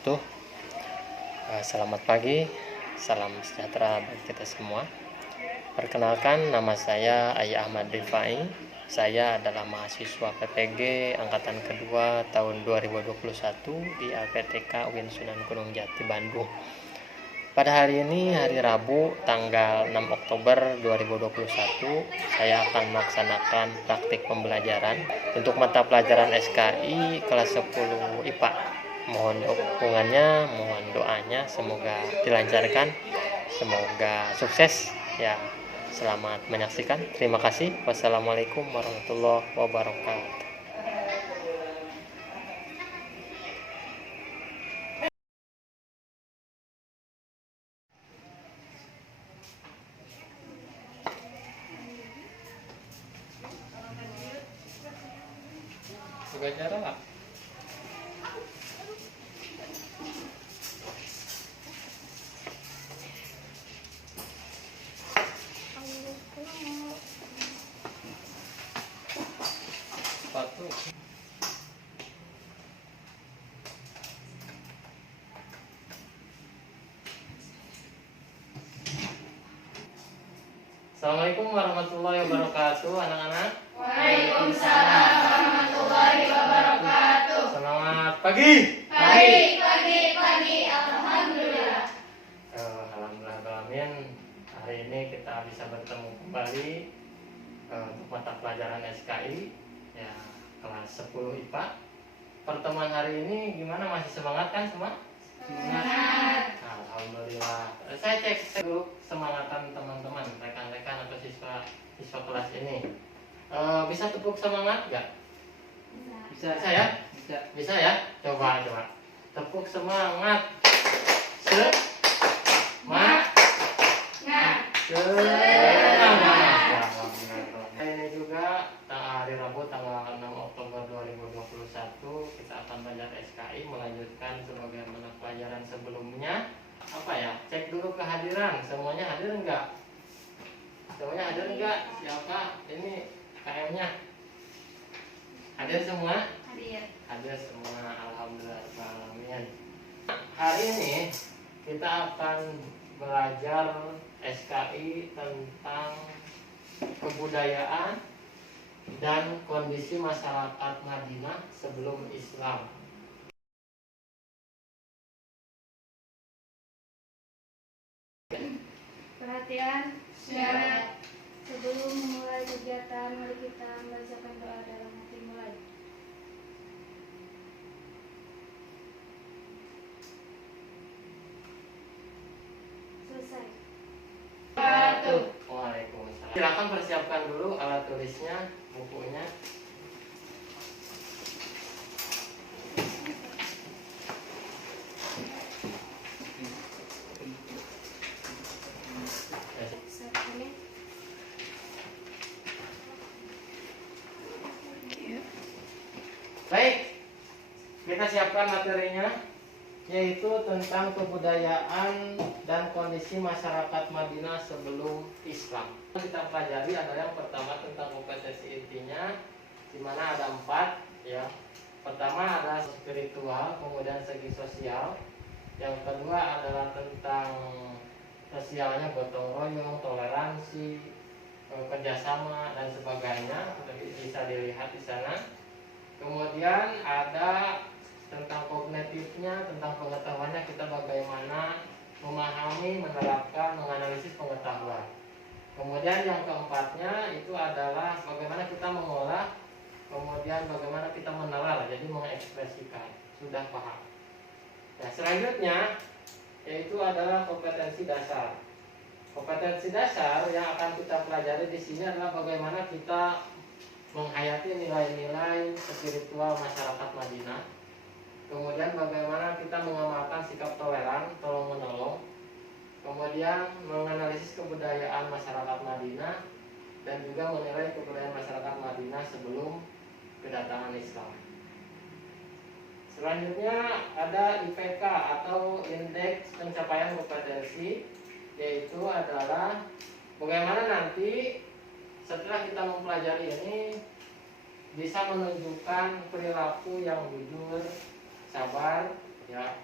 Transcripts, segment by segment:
wabarakatuh. Selamat pagi, salam sejahtera bagi kita semua. Perkenalkan, nama saya Ayah Ahmad Rifai. Saya adalah mahasiswa PPG Angkatan Kedua tahun 2021 di LPTK UIN Sunan Gunung Jati, Bandung. Pada hari ini, hari Rabu, tanggal 6 Oktober 2021, saya akan melaksanakan praktik pembelajaran untuk mata pelajaran SKI kelas 10 IPA. Mohon dukungannya, mohon doanya, semoga dilancarkan, semoga sukses ya. Selamat menyaksikan. Terima kasih. Wassalamualaikum warahmatullahi wabarakatuh. Juga jarak. Sepatu. Assalamualaikum warahmatullahi wabarakatuh, anak-anak. Waalaikumsalam warahmatullahi wabarakatuh. Selamat pagi. Pagi. Alhamdulillah. Alhamdulillah. Hari ini kita bisa bertemu kembali untuk mata pelajaran SKI ya, kelas 10 IPA. Pertemuan hari ini gimana, masih semangat kan semua? Semangat. Alhamdulillah. Saya cek dulu semangatan teman-teman, rekan-rekan atau siswa kelas ini. Bisa tepuk semangat nggak? Bisa ya? Bisa ya? Coba. Tepuk semangat. Semangat. Ini juga hari Rabu tanggal 6 Oktober 2021 kita akan belajar SKI, melanjutkan sebagaimana pelajaran sebelumnya. Cek dulu kehadiran. Semuanya hadir enggak? Siapa? Ini KM-nya. Hadir semua? Hadir semua. Alhamdulillah. Hari ini kita akan belajar SKI tentang kebudayaan dan kondisi masyarakat Madinah sebelum Islam. Perhatian. Siap. Sebelum memulai kegiatan, mari kita membacakan doa dalam hati mulai. Selesai. Waalaikumsalam. Silakan persiapkan dulu alat tulisnya, bukunya. Baik, kita siapkan materinya, yaitu tentang kebudayaan dan kondisi masyarakat Madinah sebelum Islam. Kita pelajari adalah yang pertama tentang kompetensi intinya, di mana ada 4 ya. Pertama adalah spiritual, kemudian segi sosial. Yang kedua adalah tentang sosialnya, gotong royong, toleransi, kerjasama dan sebagainya. Bisa dilihat di sana. Kemudian ada tentang kognitifnya, tentang pengetahuannya, kita bagaimana memahami, menerapkan, menganalisis pengetahuan. Kemudian yang keempatnya itu adalah bagaimana kita mengolah, kemudian bagaimana kita menalar, jadi mengekspresikan. Sudah paham. Nah, selanjutnya yaitu adalah kompetensi dasar. Kompetensi dasar yang akan kita pelajari di sini adalah bagaimana kita menghayati nilai-nilai spiritual masyarakat Madinah. Kemudian bagaimana kita mengamalkan sikap toleran, tolong-menolong. Kemudian menganalisis kebudayaan masyarakat Madinah dan juga menilai kebudayaan masyarakat Madinah sebelum kedatangan Islam. Selanjutnya ada IPK atau Indeks Pencapaian Kompetensi, yaitu adalah bagaimana nanti setelah kita mempelajari ini bisa menunjukkan perilaku yang jujur, sabar, ya,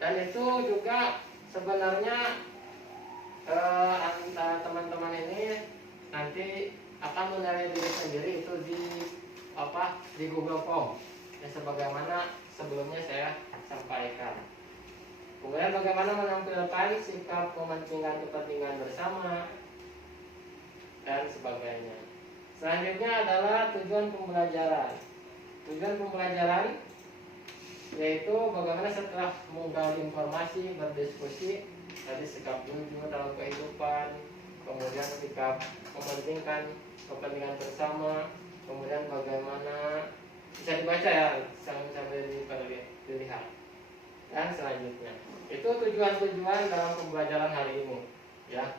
Dan itu juga sebenarnya antara teman-teman ini nanti akan menilai diri sendiri itu di Google Form ya, sebagaimana sebelumnya saya sampaikan. Kemudian bagaimana menampilkan sikap kepentingan bersama dan sebagainya. Selanjutnya adalah tujuan pembelajaran. Tujuan pembelajaran yaitu bagaimana setelah menggali informasi, berdiskusi, tadi sikap jujur dalam kehidupan, kemudian sikap mementingkan kepentingan bersama, kemudian bagaimana bisa dibaca ya sambil dilihat. Dan selanjutnya itu tujuan-tujuan dalam pembelajaran hari ini ya,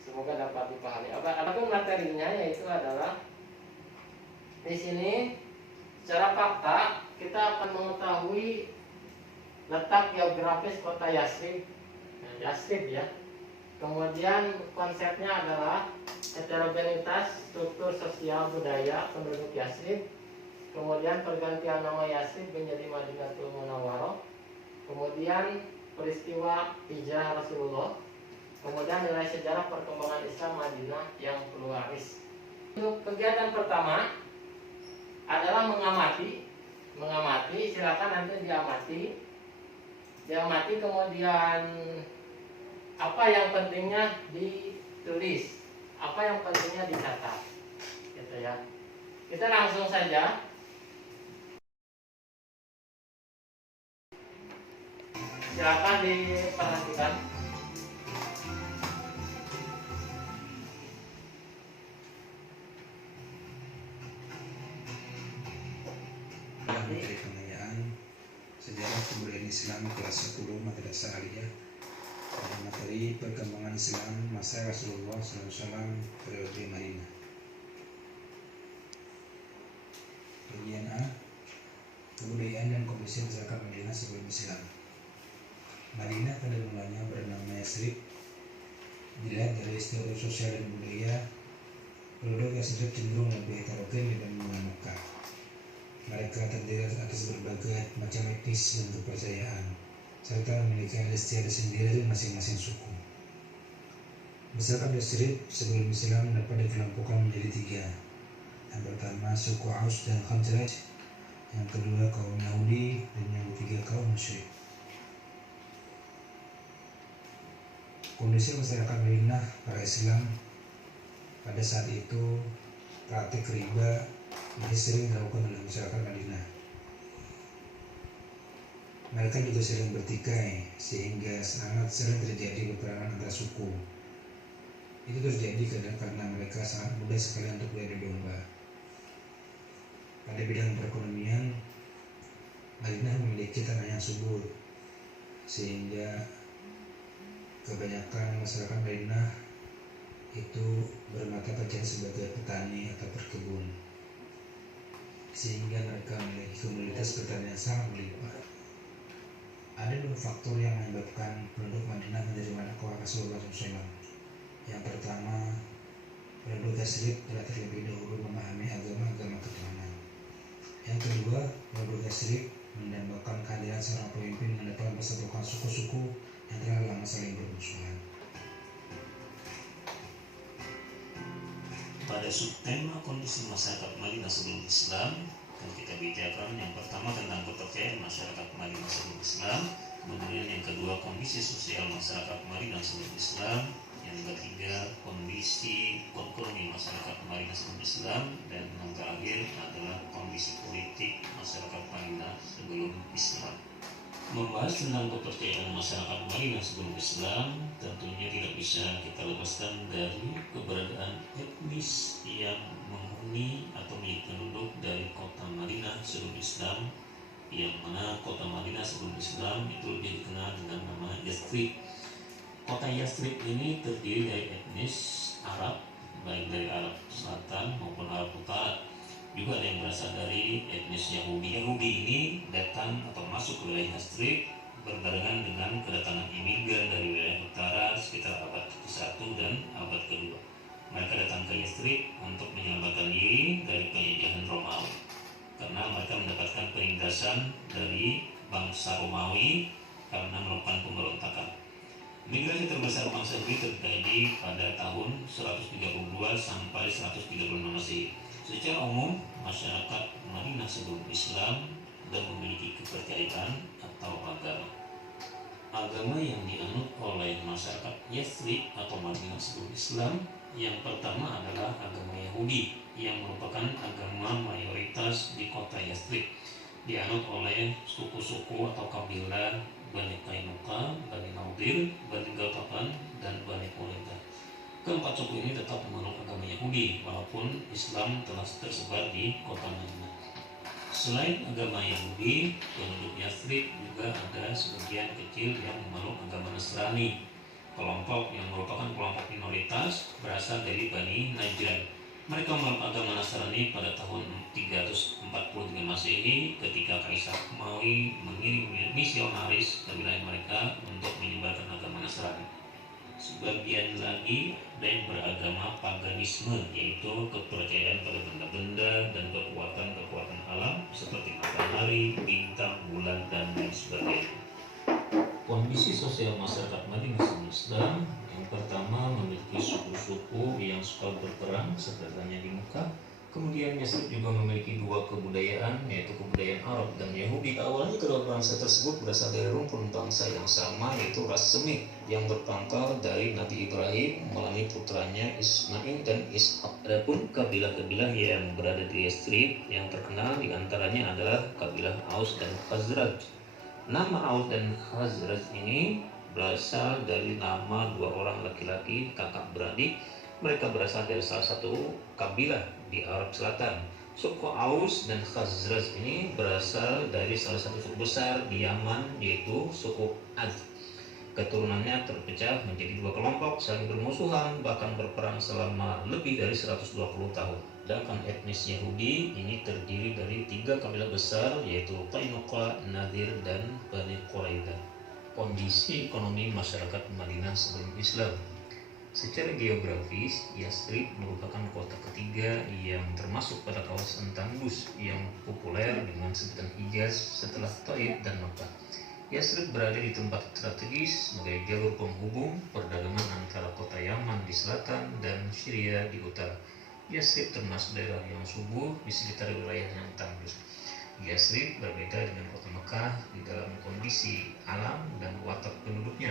semoga dapat dipahami. Adapun materinya yaitu adalah di sini secara fakta kita akan mengetahui letak geografis kota Yathrib, ya. Kemudian konsepnya adalah heterogenitas struktur sosial budaya penduduk Yathrib. Kemudian pergantian nama Yathrib menjadi Madinatul Munawwarah. Kemudian peristiwa hijrah Rasulullah. Kemudian nilai sejarah perkembangan Islam Madinah yang pluralis. Untuk kegiatan pertama adalah mengamati, silakan nanti diamati, kemudian apa yang pentingnya ditulis, apa yang pentingnya dicatat, gitu ya. Kita langsung saja. Silakan diperhatikan. Materi pengayaan sejarah kebudayaan Islam kelas 10 Madrasah Aliyah pada materi perkembangan Islam masa Rasulullah SAW periode Madinah. Bagian A, kebudayaan dan kondisi masyarakat Madinah sebelum Islam. Madinah pada mulanya bernama Yathrib. Dilihat dari struktur sosial dan budaya, penduduk Yathrib cenderung lebih heterogen dibanding Mekah. Mereka terdiri atas berbagai macam etnis dan kepercayaan, serta memiliki adat istiadat sendiri dari masing-masing suku. Masyarakat Yathrib sebelum Islam dapat dikelompokkan menjadi 3. Yang pertama suku Aus dan Khazraj, yang kedua kaum Yahudi, dan yang ketiga kaum musyrik. Kondisi masyarakat Madinah para Islam pada saat itu, praktik riba masih sering dilakukan oleh masyarakat Madinah. Mereka juga sering bertikai, sehingga sangat sering terjadi peperangan antar suku. Itu terjadi karena mereka sangat mudah sekali untuk beradu domba. Pada bidang perekonomian, Madinah memiliki tanah yang subur, sehingga kebanyakan masyarakat Madinah itu bermata pencaharian sebagai petani atau berkebun, sehingga mereka memiliki komoditas pertanian yang sangat melimpah. Ada 2 faktor yang menyebabkan penduduk Madinah menerima dakwah Rasulullah SAW. Yang pertama, penduduk Yathrib telah terlebih dahulu memahami agama-agama ketuhanan. Yang kedua, penduduk Yathrib mendambakan kehadiran seorang pemimpin yang dapat mempersatukan suku-suku yang telah lama saling bermusuhan. Pada subtema kondisi masyarakat Madinah sebelum Islam, akan kita bicarakan yang pertama tentang kepercayaan masyarakat Madinah sebelum Islam, kemudian yang kedua kondisi sosial masyarakat Madinah sebelum Islam, yang ketiga kondisi ekonomi masyarakat Madinah sebelum Islam, dan yang terakhir adalah kondisi politik masyarakat Madinah sebelum Islam. Membahas tentang kepercayaan masyarakat Madinah sebelum Islam, tentunya tidak bisa kita lepaskan dari keberadaan etnis yang menghuni atau menjadi penduduk dari kota Madinah sebelum Islam, yang mana kota Madinah sebelum Islam itu dikenal dengan nama Yathrib. Kota Yathrib ini terdiri dari etnis Arab, baik dari Arab Selatan maupun Arab Utara. Juga ada yang berasal dari etnis Yahudi. Yahudi ini datang atau masuk ke wilayah Yathrib berbarengan dengan kedatangan imigran dari wilayah utara sekitar abad ke-1 dan abad ke-2. Mereka datang ke Yathrib untuk menyelamatkan diri dari penjajahan Romawi, karena mereka mendapatkan penindasan dari bangsa Romawi karena melakukan pemberontakan. Migrasi terbesar bangsa Yahudi terjadi pada tahun 132 sampai 136 Masehi. Secara umum, masyarakat Madinah sebelum Islam dan memiliki kepercayaan atau agama. Agama yang dianut oleh masyarakat Yathrib atau Madinah sebelum Islam yang pertama adalah agama Yahudi yang merupakan agama mayoritas di kota Yathrib. Dianut oleh suku-suku atau kabilah Bani Qainuqa, Bani Nadir, Bani Ghatafan, dan Bani Quraidah. Keempat suku ini tetap memeluk agama Yahudi walaupun Islam telah tersebar di kota Madinah. Selain agama Yahudi, penduduk Yathrib juga ada sebagian kecil yang memeluk agama Nasrani. Kelompok yang merupakan kelompok minoritas berasal dari Bani Najjar. Mereka memeluk agama Nasrani pada tahun 343 Masehi ketika Kaisar Romawi mengirim misionaris ke wilayah mereka untuk menyebarkan agama Nasrani. Sebagian lagi ada yang beragama paganisme, yaitu kepercayaan pada benda-benda dan kekuatan-kekuatan alam seperti matahari, bintang, bulan, dan lain sebagainya. Kondisi sosial masyarakat Madinah sebelum Islam yang pertama memiliki suku-suku yang suka berperang seperti halnya di Mekah. Kemudian Yathrib juga memiliki dua kebudayaan, yaitu kebudayaan Arab dan Yahudi. Awalnya kedua bangsa tersebut berasal dari rumpun bangsa yang sama, yaitu ras Semit yang berpangkal dari Nabi Ibrahim melalui putranya Ismail dan Ishak. Adapun kabilah-kabilah yang berada di Yathrib yang terkenal diantaranya adalah kabilah Aus dan Khazraj. Nama Aus dan Khazraj ini berasal dari nama dua orang laki-laki kakak beradik. Mereka berasal dari salah satu kabilah di Arab Selatan. Suku Aus dan Khazraj ini berasal dari salah satu suku besar di Yaman, yaitu suku Ad. Keturunannya terpecah menjadi dua kelompok, saling bermusuhan, bahkan berperang selama lebih dari 120 tahun. Sedangkan etnis Yahudi ini terdiri dari tiga kabilah besar, yaitu Qainuqa, Nadir, dan Bani Quraidah. Kondisi ekonomi masyarakat Madinah sebelum Islam. Secara geografis, Yathrib merupakan kota ketiga yang termasuk pada kawasan Tandus yang populer dengan sebutan Hijaz setelah Taif dan Makkah. Yathrib berada di tempat strategis sebagai jalur penghubung perdagangan antara kota Yaman di selatan dan Syria di utara. Yathrib termasuk daerah yang subur di sekitar wilayah yang Tandus. Yathrib berbeda dengan kota Mekah di dalam kondisi alam dan watak penduduknya.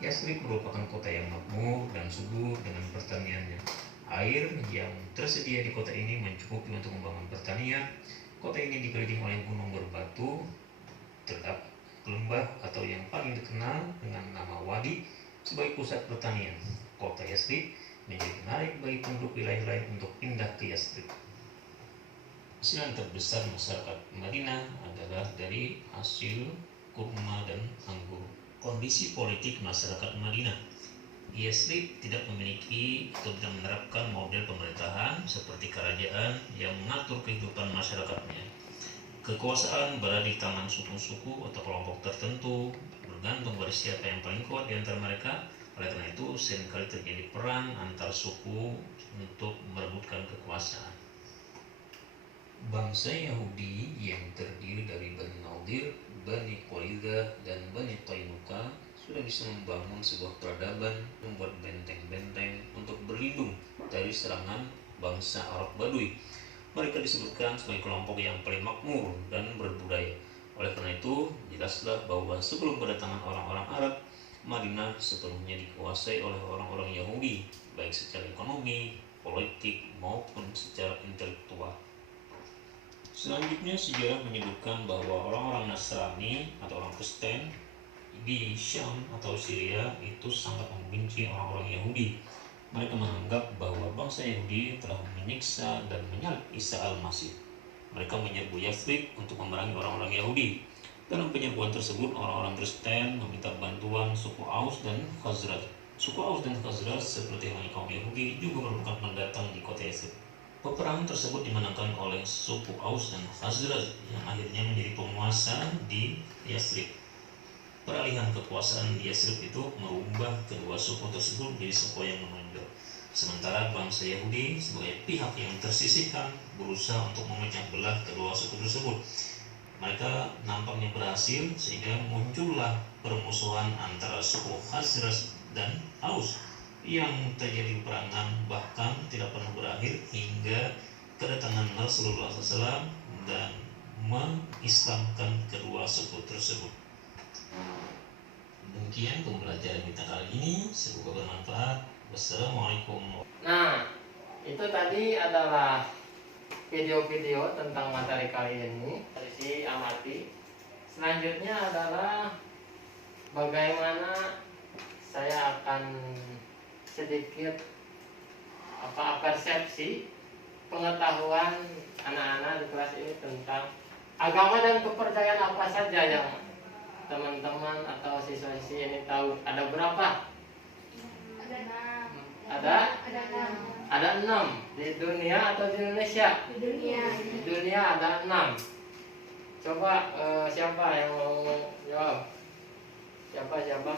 Yathrib merupakan kota yang makmur dan subur dengan pertaniannya. Air yang tersedia di kota ini mencukupi untuk membangun pertanian. Kota ini dikelilingi oleh gunung berbatu, terdapat lembah atau yang paling dikenal dengan nama Wadi sebagai pusat pertanian. Kota Yathrib menjadi menarik bagi penduduk wilayah lain untuk pindah ke Yathrib. Hasil terbesar masyarakat Madinah adalah dari hasil kurma dan anggur. Kondisi politik masyarakat Madinah. Yathrib tidak memiliki atau tidak menerapkan model pemerintahan seperti kerajaan yang mengatur kehidupan masyarakatnya. Kekuasaan berada di tangan suku-suku atau kelompok tertentu, bergantung pada siapa yang paling kuat di antara mereka. Oleh karena itu, seringkali terjadi perang antar suku untuk merebutkan kekuasaan. Bangsa Yahudi yang terdiri dari Bani Nadir, Bani Quraidah, dan Bani Qainuqa sudah bisa membangun sebuah peradaban, membuat benteng-benteng untuk berlindung dari serangan bangsa Arab Badui. Mereka disebutkan sebagai kelompok yang paling makmur dan berbudaya. Oleh karena itu, jelaslah bahwa sebelum kedatangan orang-orang Arab, Madinah sepenuhnya dikuasai oleh orang-orang Yahudi, baik secara ekonomi, politik, maupun secara intelektual. Selanjutnya, sejarah menyebutkan bahwa orang-orang Nasrani atau orang Kristen di Syam atau Syria itu sangat membenci orang-orang Yahudi. Mereka menganggap bahwa bangsa Yahudi telah menyiksa dan menyalib Isa al-Masih. Mereka menyerbu Yathrib untuk memerangi orang-orang Yahudi. Dalam penyerbuan tersebut, orang-orang Kristen meminta bantuan suku Aus dan Khazraj. Suku Aus dan Khazraj seperti halnya kaum Yahudi juga merupakan pendatang di kota Yathrib. Peperangan tersebut dimenangkan oleh suku Aus dan Khazraj yang akhirnya menjadi penguasa di Yathrib. Peralihan kekuasaan di Yathrib itu merubah kedua suku tersebut menjadi suku yang menonjol. Sementara bangsa Yahudi sebagai pihak yang tersisihkan berusaha untuk memecah belah kedua suku tersebut. mereka nampaknya berhasil sehingga muncullah permusuhan antara suku Khazraj dan Aus yang terjadi peperangan bahkan tidak pernah berakhir hingga kedatangan Rasulullah SAW dan mengislamkan kedua suku tersebut. Demikian pembelajaran kita kali ini, semoga bermanfaat. Wassalamualaikum. Nah, itu tadi adalah video-video tentang materi kali ini. Si amati. Selanjutnya adalah bagaimana saya akan sedikit persepsi pengetahuan anak-anak di kelas ini tentang agama dan kepercayaan apa saja yang teman-teman atau siswa-siswi ini tahu. Ada berapa? Ada 6 di dunia atau di Indonesia? Di dunia ada 6. Coba siapa yang mau jawab? Siapa?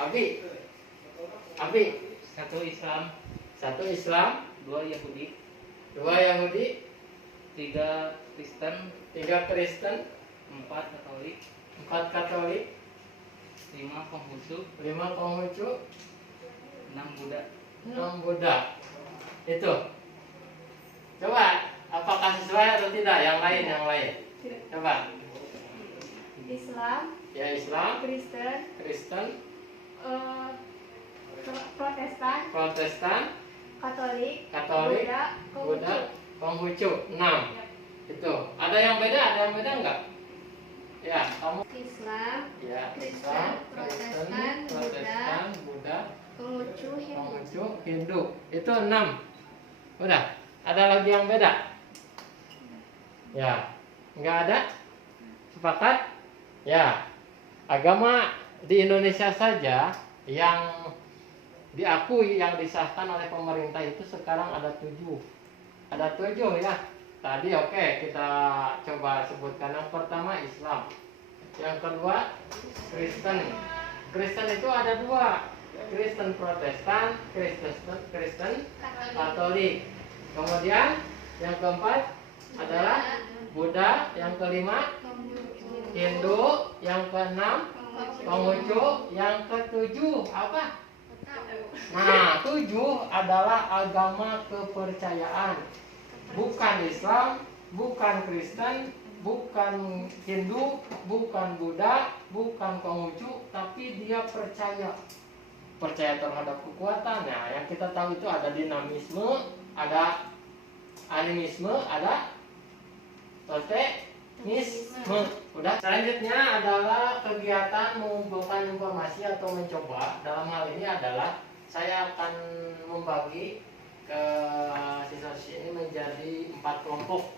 Abi. Satu Islam, 2 Yahudi, 3 Kristen, Kristen, 4 Katolik, 4 Katolik, 5 Konghucu, 5 Konghucu, 6 Buddha. 6 Buddha. Itu. Coba apakah sesuai atau tidak? Yang lain. Coba. Islam, Ya, Islam, Kristen, Kristen, Protestan, Protestan, Katolik, Katolik, Buddha, Konghucu. 6. Itu. Ada yang beda enggak? Ya, kamu. Islam, Ya, Kristen, Islam, Protestan, Protestan, Buddha, Konghucu, Hindu. Konghucu, Hindu. Itu 6. Udah. Ada lagi yang beda? Ya. Enggak ada? Sepakat? Ya. Agama di Indonesia saja yang diakui, yang disahkan oleh pemerintah itu sekarang ada 7. Ada 7 ya. Tadi oke, kita coba sebutkan. Yang pertama Islam. Yang kedua Kristen. Kristen itu ada 2. Kristen Protestan, Kristen Katolik. Kemudian yang keempat adalah Buddha, yang kelima Hindu, yang keenam Konghucu, yang ketujuh apa? Nah, 7 adalah agama kepercayaan. Bukan Islam, bukan Kristen, bukan Hindu, bukan Buddha, bukan Konghucu, tapi dia percaya terhadap kekuatan. Nah, yang kita tahu itu ada dinamisme, ada animisme, ada totemisme. Udah. Selanjutnya adalah kegiatan mengumpulkan informasi atau mencoba. Dalam hal ini adalah saya akan membagi ke siswa-siswi ini menjadi 4 kelompok.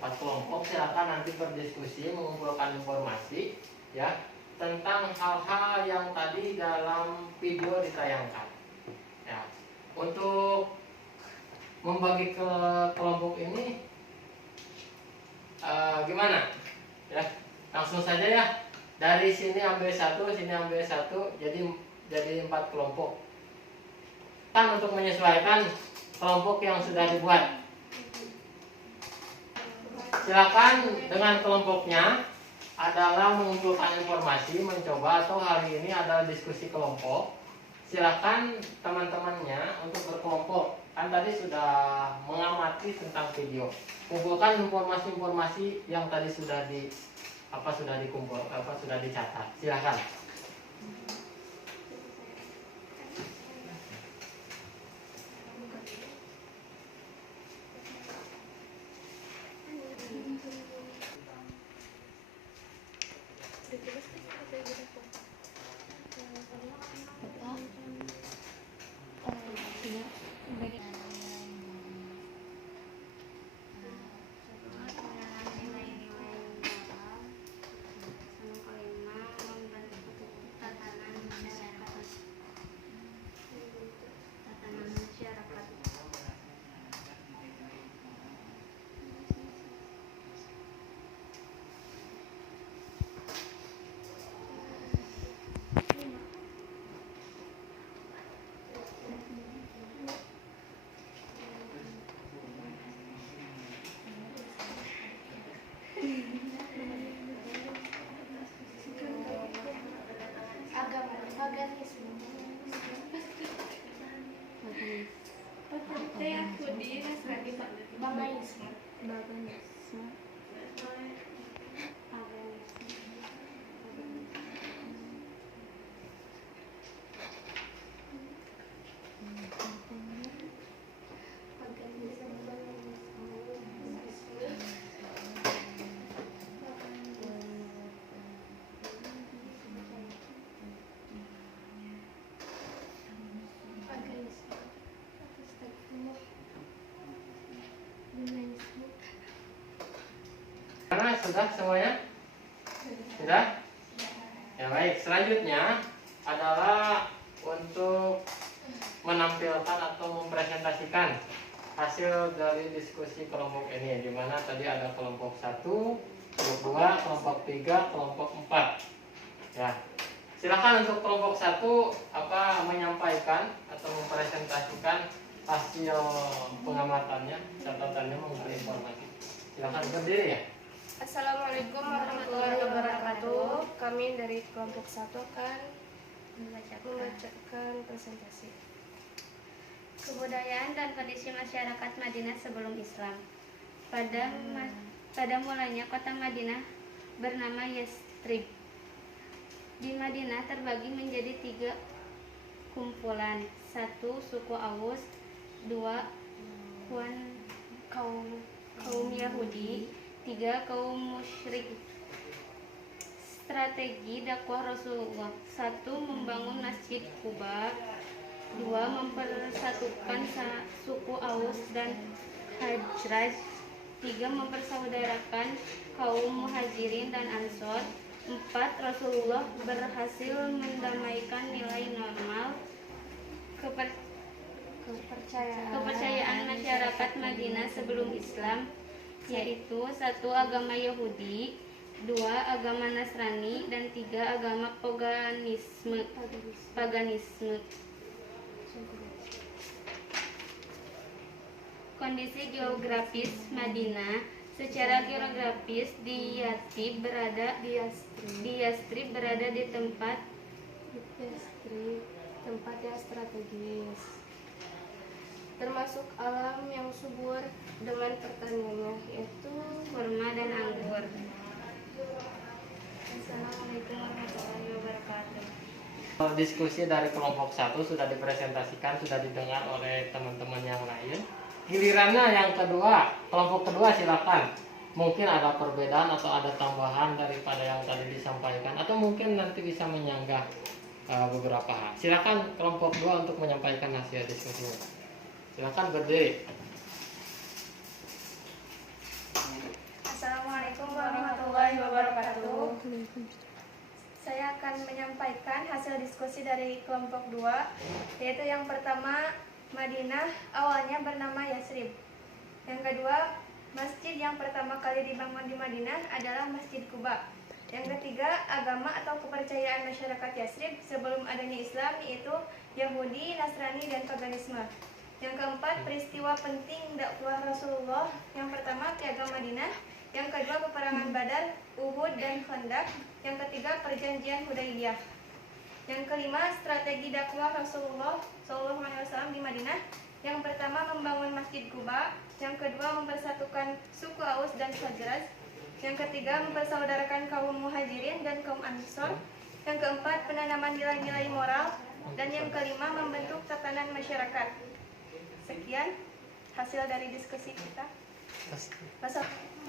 4 kelompok, silakan nanti berdiskusi, mengumpulkan informasi ya tentang hal-hal yang tadi dalam video ditayangkan. Ya. Untuk membagi ke kelompok ini gimana? Ya, langsung saja ya. Dari sini ambil 1, sini ambil 1, jadi 4 kelompok. Kan untuk menyesuaikan kelompok yang sudah dibuat. Silakan dengan kelompoknya adalah mengumpulkan informasi, mencoba, atau hari ini adalah diskusi kelompok. Silakan teman-temannya untuk berkelompok. Kan tadi sudah mengamati tentang video. Kumpulkan informasi-informasi yang tadi sudah sudah dicatat. Silakan. sudah semuanya? Sudah? Ya baik, selanjutnya adalah untuk menampilkan atau mempresentasikan hasil dari diskusi kelompok ini, di mana tadi ada kelompok 1, kelompok 2, kelompok 3, kelompok 4. Ya. Silakan untuk kelompok 1 menyampaikan atau mempresentasikan hasil pengamatannya, catatannya mengenai informasi. Silakan berdiri ya. Assalamualaikum warahmatullahi wabarakatuh. Kami dari kelompok 1 akan membacakan presentasi. Kebudayaan dan kondisi masyarakat Madinah sebelum Islam. Pada mulanya kota Madinah bernama Yastrib. Di Madinah terbagi menjadi 3 kumpulan. 1. Suku Aus, 2. Kaum Yahudi, 3. Kaum musyrik. Strategi dakwah Rasulullah: 1. Membangun Masjid Quba, 2. Mempersatukan suku Aus dan Khazraj, 3. Mempersaudarakan kaum Muhajirin dan Ansor, 4. Rasulullah berhasil mendamaikan nilai normal kepercayaan masyarakat Madinah sebelum Islam, yaitu 1. Agama Yahudi, 2. Agama Nasrani, dan 3. Agama paganisme. Kondisi geografis Madinah. Secara geografis Yastrib berada di tempat yang strategis, termasuk alam yang subur dengan pertaniannya, yaitu kurma dan anggur. Assalamualaikum warahmatullahi wabarakatuh. Diskusi dari kelompok 1 sudah dipresentasikan, sudah didengar oleh teman-teman yang lain. Gilirannya yang kedua, kelompok kedua silakan. Mungkin ada perbedaan atau ada tambahan daripada yang tadi disampaikan, atau mungkin nanti bisa menyanggah beberapa hal. Silakan kelompok 2 untuk menyampaikan hasil diskusinya. Silakan berdiri. Assalamualaikum warahmatullahi wabarakatuh. Saya akan menyampaikan hasil diskusi dari kelompok 2, yaitu yang pertama, Madinah awalnya bernama Yastrib. Yang kedua, masjid yang pertama kali dibangun di Madinah adalah Masjid Quba. Yang ketiga, agama atau kepercayaan masyarakat Yastrib sebelum adanya Islam, yaitu Yahudi, Nasrani, dan paganisme. Yang keempat, peristiwa penting dakwah Rasulullah. Yang pertama, Piagam Madinah. Yang kedua, peperangan Badar, Uhud, dan Khandaq. Yang ketiga, perjanjian Hudaybiyah. Yang kelima, strategi dakwah Rasulullah SAW di Madinah. Yang pertama, membangun Masjid Quba. Yang kedua, mempersatukan suku Aus dan Khazraj. Yang ketiga, mempersaudarakan kaum Muhajirin dan kaum Ansor. Yang keempat, penanaman nilai-nilai moral. Dan yang kelima, membentuk tatanan masyarakat. Sekian hasil dari diskusi kita.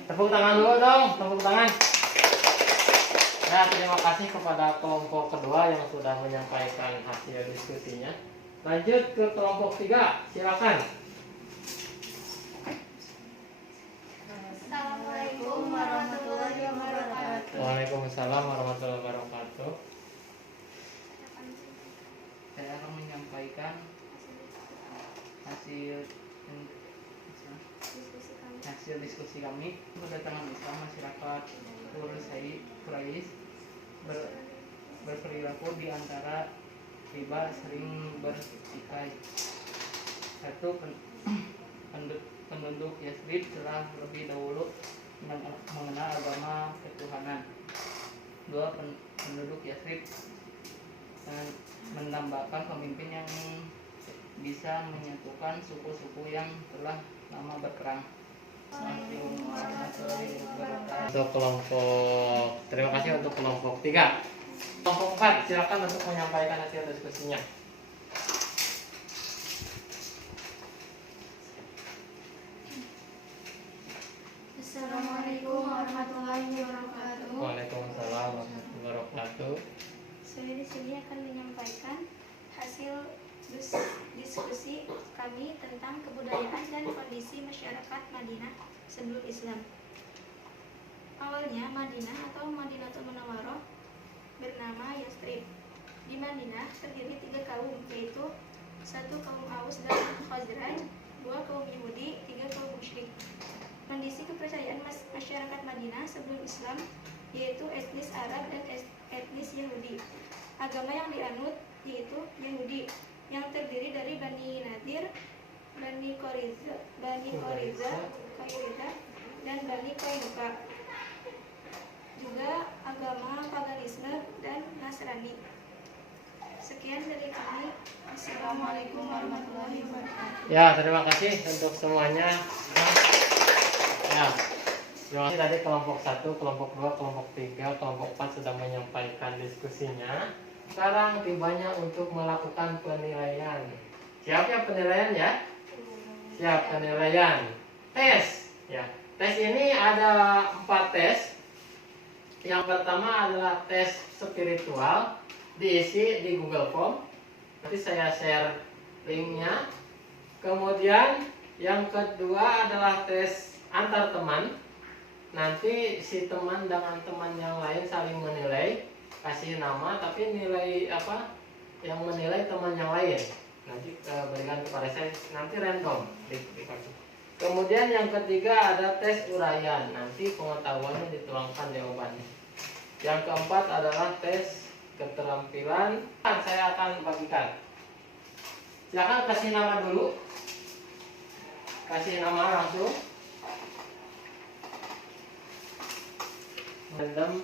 Tepuk tangan dulu dong, tepuk tangan. Ya, terima kasih kepada kelompok kedua yang sudah menyampaikan hasil diskusinya. Lanjut ke kelompok 3, silakan. Assalamualaikum warahmatullahi wabarakatuh. Waalaikumsalam warahmatullahi wabarakatuh. Saya akan menyampaikan hasil diskusi kami. Kedatangan Islam masyarakat Quraisy berperilaku di antara riba sering bertikai. 1. Penduduk Yastrib telah lebih dahulu mengenal agama ketuhanan. 2. Penduduk Yastrib menambahkan pemimpin yang bisa menyatukan suku-suku yang telah lama berperang. Untuk kelompok, terima kasih untuk kelompok 3. Kelompok 4, silakan untuk menyampaikan hasil diskusinya. Assalamualaikum warahmatullahi wabarakatuh. Waalaikumsalam warahmatullahi wabarakatuh. Saya di sini akan menyampaikan hasil diskusi kami tentang kebudayaan dan kondisi masyarakat Madinah sebelum Islam. Awalnya Madinah atau Madinatul Munawwaroh bernama Yastrib. Di Madinah terdiri 3 kaum, yaitu 1 kaum Aus dan Khazraj, 2 kaum Yahudi, 3 kaum musyrik. Kondisi kepercayaan masyarakat Madinah sebelum Islam yaitu etnis Arab dan etnis Yahudi. Agama yang dianut yaitu Yahudi, yang terdiri dari Bani Nadir, Bani Quraiza, dan Bani Qainuqa. Juga agama paganisme dan Nasrani. Sekian dari kami. Assalamualaikum warahmatullahi wabarakatuh. Ya, terima kasih untuk semuanya. Ya, terima kasih tadi kelompok 1, kelompok 2, kelompok 3, kelompok 4 sudah menyampaikan diskusinya. Sekarang tibanya untuk melakukan penilaian. Siap ya penilaian ya? Siap penilaian. Tes. Ya, tes ini ada 4 tes. Yang pertama adalah tes spiritual, diisi di Google Form. Nanti saya share linknya. Kemudian yang kedua adalah tes antar teman. Nanti si teman dengan teman yang lain saling menilai, kasih nama, tapi nilai apa yang menilai teman yang lain. Nanti berikan kepada saya, nanti random dikasih. Kemudian yang ketiga ada tes uraian, nanti pengetahuannya dituangkan jawabannya. Yang keempat adalah tes keterampilan. Saya akan bagikan. Silakan kasih nama dulu. Kasih nama langsung. Random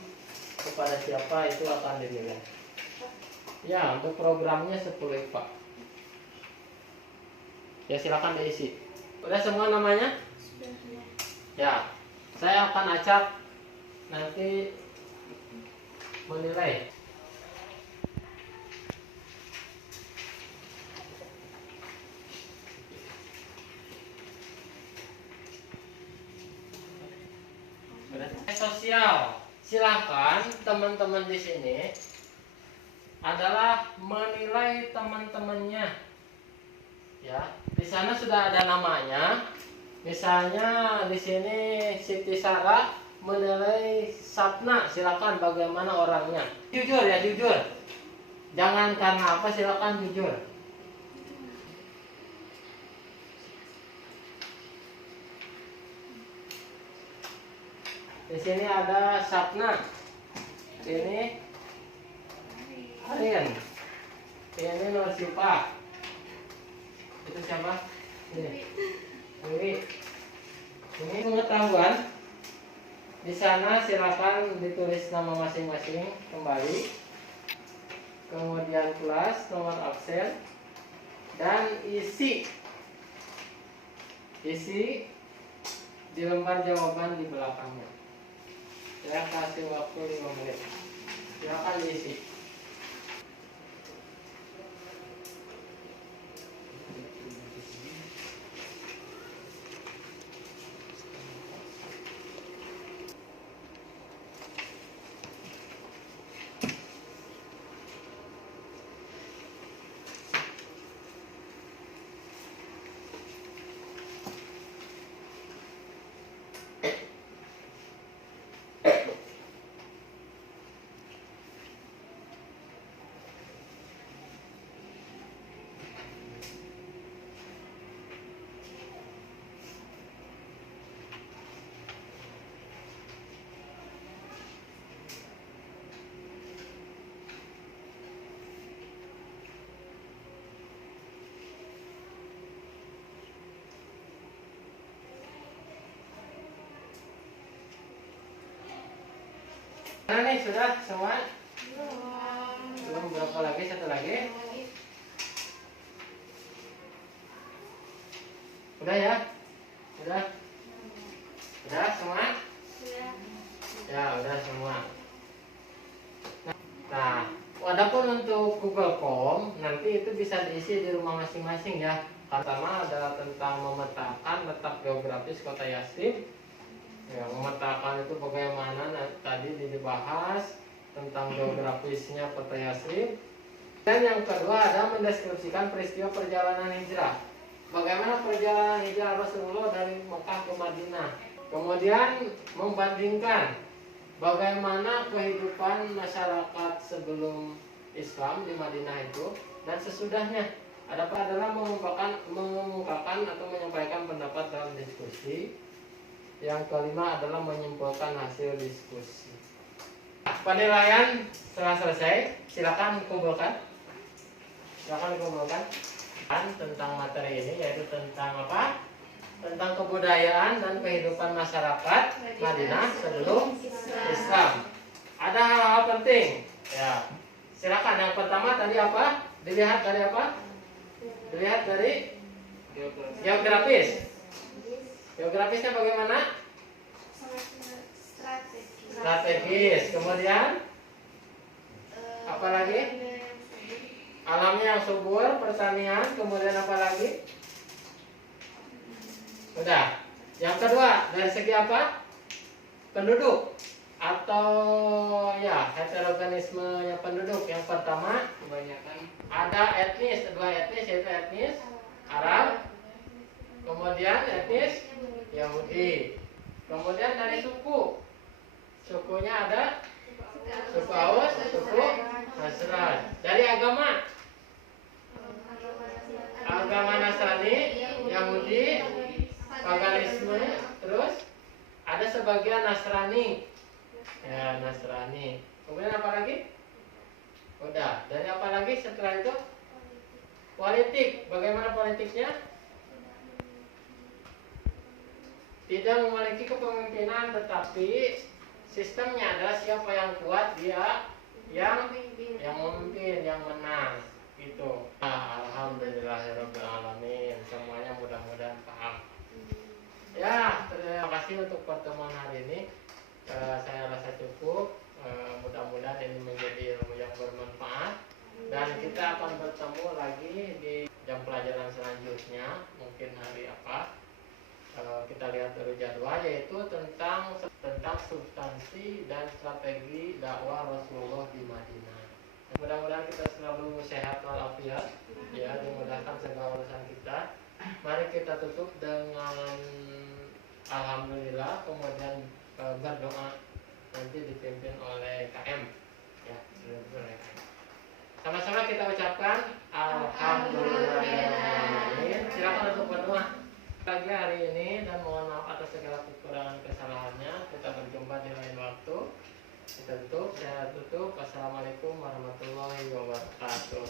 kepada siapa itu akan dinilai. Ya, untuk programnya 10 IPA. Ya, silakan diisi. Udah semua namanya? Sudah. Ya, saya akan acak nanti menilai. Sosial. Silakan teman-teman di sini adalah menilai teman-temannya. Ya, di sana sudah ada namanya. Misalnya di sini Siti Sarah menilai Sapna, silakan bagaimana orangnya. Jujur ya, jujur. Jangan karena apa, silakan jujur. Di sini ada Sapna. Ini Arin. Ini Nursipa. Itu siapa? Ini. Ini pengetahuan. Di sana silakan ditulis nama masing-masing kembali. Kemudian kelas, nomor absen, dan isi di lembar jawaban di belakangnya. Saya kasih waktu 5 menit. Silakan diisi. Nah nih sudah semua? Belum, berapa lagi? Satu lagi? Udah ya? Udah? Udah semua? Ya udah semua. Nah, walaupun untuk Google Form nanti itu bisa diisi di rumah masing-masing ya. Pertama adalah tentang memetakan letak geografis kota Yastrib. Ya, memetakan itu bagaimana tadi dibahas tentang geografisnya kota Yastrib. Dan yang kedua ada mendeskripsikan peristiwa perjalanan hijrah. Bagaimana perjalanan hijrah Rasulullah dari Mekah ke Madinah. Kemudian membandingkan bagaimana kehidupan masyarakat sebelum Islam di Madinah itu dan sesudahnya. Adapun adalah mengemukakan atau menyampaikan pendapat dalam diskusi. Yang kelima adalah menyimpulkan hasil diskusi. Penilaian setelah selesai, silakan dikumpulkan. Silakan dikumpulkan tentang materi ini, yaitu tentang apa? Tentang kebudayaan dan kehidupan masyarakat Madinah sebelum Islam. Ada hal-hal penting. Ya, silakan. Yang pertama tadi apa? Dilihat dari apa? Dilihat dari geografis. Geografisnya bagaimana? Strategis. Kemudian apa lagi? Alamnya yang subur, pertanian. Kemudian apa lagi? Udah. Yang kedua, dari segi apa? Penduduk atau ya heterogenismenya penduduk. Yang pertama, kebanyakan ada etnis, dua etnis, yaitu etnis Arab, kemudian etnis Yahudi. Kemudian dari suku, sukunya ada suku Aus, suku Nasrani. Dari agama, agama Nasrani, Yahudi, paganisme, terus ada sebagian Nasrani, ya Nasrani. Kemudian apa lagi? Udah. Dari apa lagi setelah itu? Politik. Bagaimana politiknya? Tidak memiliki kepemimpinan, tetapi sistemnya adalah siapa yang kuat dia yang memimpin, yang menang. Itu. Alhamdulillahirobbilalamin. Semuanya mudah-mudahan paham. Ya, terima kasih untuk pertemuan hari ini. Saya rasa cukup. Mudah-mudahan ini menjadi ilmu yang bermanfaat dan kita akan bertemu lagi di jam pelajaran selanjutnya. Mungkin hari apa? Kita lihat dulu jadwal, yaitu tentang substansi dan strategi dakwah Rasulullah di Madinah. Mudah-mudahan kita selalu sehat walafiat, ya, dimudahkan segala urusan kita. Mari kita tutup dengan alhamdulillah, kemudian berdoa nanti dipimpin oleh KM, ya, sama-sama kita ucapkan alhamdulillahirobbilalamin. Silakan untuk berdoa lagi hari ini dan mohon maaf atas segala kekurangan kesalahannya. Kita berjumpa di lain waktu. Kita tutup, saya tutup. Wassalamualaikum warahmatullahi wabarakatuh.